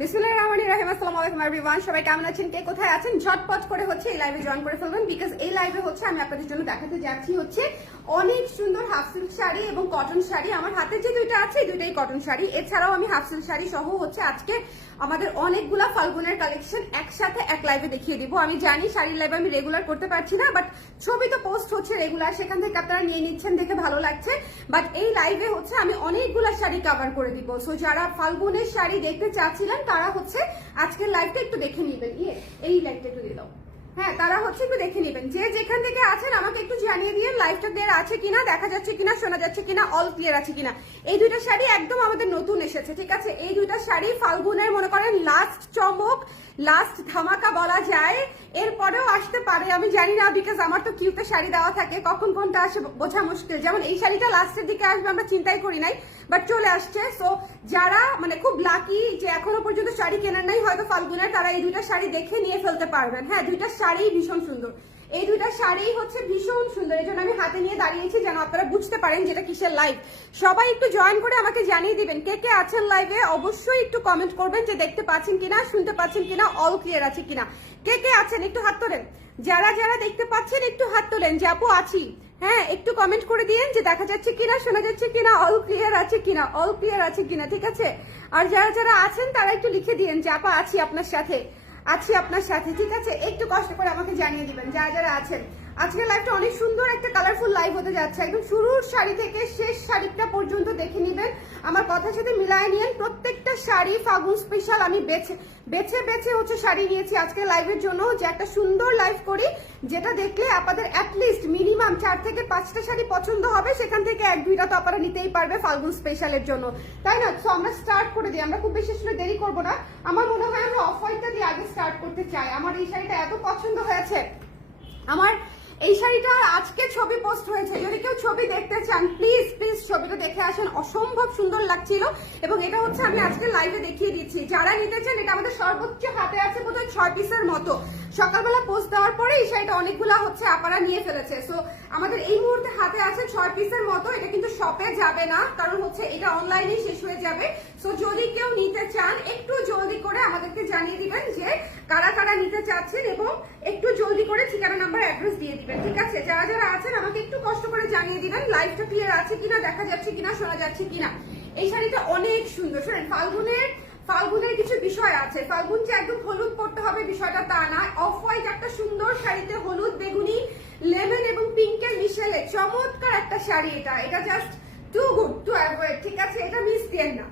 বিসমিল্লাহির রহমানির রহিম। আসসালামু আলাইকুম এভরিওয়ান, সবাই কেমন আছেন, কে কোথায় আছেন? ঝটপট করে হচ্ছে এই লাইভে জয়েন করে ফেলবেন, বিকজ এই লাইভে হচ্ছে আমি আপনাদের জন্য দেখাতে যাচ্ছি হচ্ছে অনেক সুন্দর হাফ সিল্ক শাড়ি এবং কটন শাড়ি। আমার হাতে যে দুইটা আছে এই দুইটাই কটন শাড়ি, এছাড়াও আমি হাফ সিল্ক শাড়ি সহ হচ্ছে আজকে আমাদের অনেকগুলা ফাল্গুনের কালেকশন একসাথে এক লাইভে দেখিয়ে দিব। আমি জানি শাড়ির লাইভ আমি রেগুলার করতে পারছি না, বাট ছবি তো পোস্ট হচ্ছে রেগুলার, সেখান থেকে আপনারা নিয়ে নিচ্ছেন দেখে ভালো লাগছে। বাট এই লাইভে হচ্ছে আমি অনেকগুলা শাড়ি কভার করে দিব। সো যারা ফাল্গুনের শাড়ি দেখতে চাচ্ছিলেন তারা হচ্ছে আজকের লাইভটা একটু দেখে নেবেন। এই লাইভটা একটু দিয়ে দাও। হ্যাঁ, তারা হচ্ছে একটু দেখে নেবেন। যে যেখান থেকে আছেন আমাকে একটু জানিয়ে দিয়ে লাইভটা ক্লিয়ার আছে কিনা, দেখা যাচ্ছে কিনা, শোনা যাচ্ছে কিনা, অল ক্লিয়ার আছে কিনা। এই দুইটা শাড়ি একদম আমাদের নতুন এসেছে, ঠিক আছে? এই দুইটা শাড়ি ফাল্গুনের মনে করেন লাস্ট চমক, লাস্ট ধামাকা বলা যায়। এরপরেও আসতে পারে, আমি জানি না, বিকজ আমার তো কিউতে শাড়ি দেওয়া থাকে, কখন কোনটা আসে বোঝা মুশকিল। যেমন এই শাড়িটা লাস্টের দিকে আসবে আমরা চিন্তাই করি নাই, বাট চলে আসছে। সো যারা মানে খুব লাকি যে এখনো পর্যন্ত শাড়ি কেনার নাই হয়তো ফাল্গুনের, তারা এই দুইটা শাড়ি দেখে নিয়ে ফেলতে পারবেন। হ্যাঁ, দুইটা শাড়ি ভীষণ সুন্দর, এই দুইটা শাড়ি হচ্ছে ভীষণ সুন্দর। এই জন্য আমি হাতে নিয়ে দাঁড়িয়েছি যেন আপনারা বুঝতে পারেন যেটা কিসের লাইভ। সবাই একটু জয়েন করে আমাকে জানিয়ে দিবেন কে কে আছেন লাইভে। অবশ্যই একটু কমেন্ট করবেন যে দেখতে পাচ্ছেন কিনা, শুনতে পাচ্ছেন কিনা, অল ক্লিয়ার আছে কিনা। কে কে আছেন একটু হাত তোলেন, যারা যারা দেখতে পাচ্ছেন একটু হাত তোলেন যে আপু আছি। হ্যাঁ, একটু কমেন্ট করে দিয়েন যে দেখা যাচ্ছে কিনা, শোনা যাচ্ছে কিনা, অল ক্লিয়ার আছে কিনা, অল ক্লিয়ার আছে কিনা, ঠিক আছে? আর যারা যারা আছেন তারা একটু লিখে দিয়েন যে আপা আছি আপনার সাথে, আছি আপনার সাথে, ঠিক আছে? একটু কষ্ট করে আমাকে জানিয়ে দিবেন যারা যারা আছেন। আজকের লাইভটা অনেক সুন্দর একটা কালারফুল লাইভ হতে যাচ্ছে, একদম শুরুর শাড়ি থেকে শেষ শাড়িটা পর্যন্ত দেখে নেবেন। আমার কথার সাথে মিলায় নিয়েন, প্রত্যেকটা শাড়ি ফাগুন স্পেশাল। আমি বেছে বেছে বেছে হচ্ছে শাড়ি নিয়েছি আজকের লাইভের জন্য, যে একটা সুন্দর লাইভ করি যেটা দেখলে আপনাদের অ্যাটলিস্ট মিনিমাম 4 থেকে 5টা শাড়ি পছন্দ হবে, সেখান থেকে 1-2টা তো আপনারা নিতেই পারবে ফাল্গুন স্পেশালের জন্য, তাই না? সো আমরা স্টার্ট করে দিই, আমরা খুব বেশি আসলে দেরি করবো না। আমার মনে হয় আমরা অফ হোয়াইটটা দিয়ে আগে স্টার্ট করতে চাই। আমার এই শাড়িটা এত পছন্দ হয়েছে, আমার এই শাড়িটা আজকে ছবি পোস্ট হয়েছে, যদি কেউ ছবি দেখতে চান প্লিজ প্লিজ ছবিটা দেখে আসেন, অসম্ভব সুন্দর লাগছিল। এবং এটা হচ্ছে আমি আজকে লাইভে দেখিয়ে দিচ্ছি, যারা নিতে চান এটা আমাদের সর্বোচ্চ হাতে আছে বোধহয় 6 পিসের মতো। সকালবেলা পোস্ট দেওয়ার পরে এই শাড়িটা অনেকগুলা হচ্ছে আপনারা নিয়ে ফেলেছে। সো আমাদের এই মুহূর্তে হাতে আছে 6 পিসের মতো। এটা কিন্তু শপে যাবে না, কারণ হচ্ছে এটা অনলাইনে শেষ হয়ে যাবে। সো যদি কেউ নিতে চান একটু জলদি করে আমাদেরকে জানিয়ে দিবেন যে কারা কারা নিতে চাচ্ছেন, এবং একটু জলদি করে ঠিকানা নাম্বার অ্যাড্রেস দিয়ে দিবেন, ঠিক আছে? যারা যারা আছেন আমাকে একটু কষ্ট করে জানিয়ে দিবেন লাইভটা ক্লিয়ার আছে কিনা, দেখা যাচ্ছে কিনা, শোনা যাচ্ছে কিনা। এই শাড়িটা অনেক সুন্দর। শোনেন, ফাল্গুনের কিছু বিষয় আছে। ফাল্গুন যে একদম হলুদ পড়তে হবে বিষয়টা তা না। অফ হোয়াইট একটা সুন্দর শাড়িতে হলুদ, বেগুনি, লেমন এবং পিঙ্কের মিশেলে চমৎকার একটা শাড়ি। এটা just too good to avoid, ঠিক আছে? এটা মিস দেন না।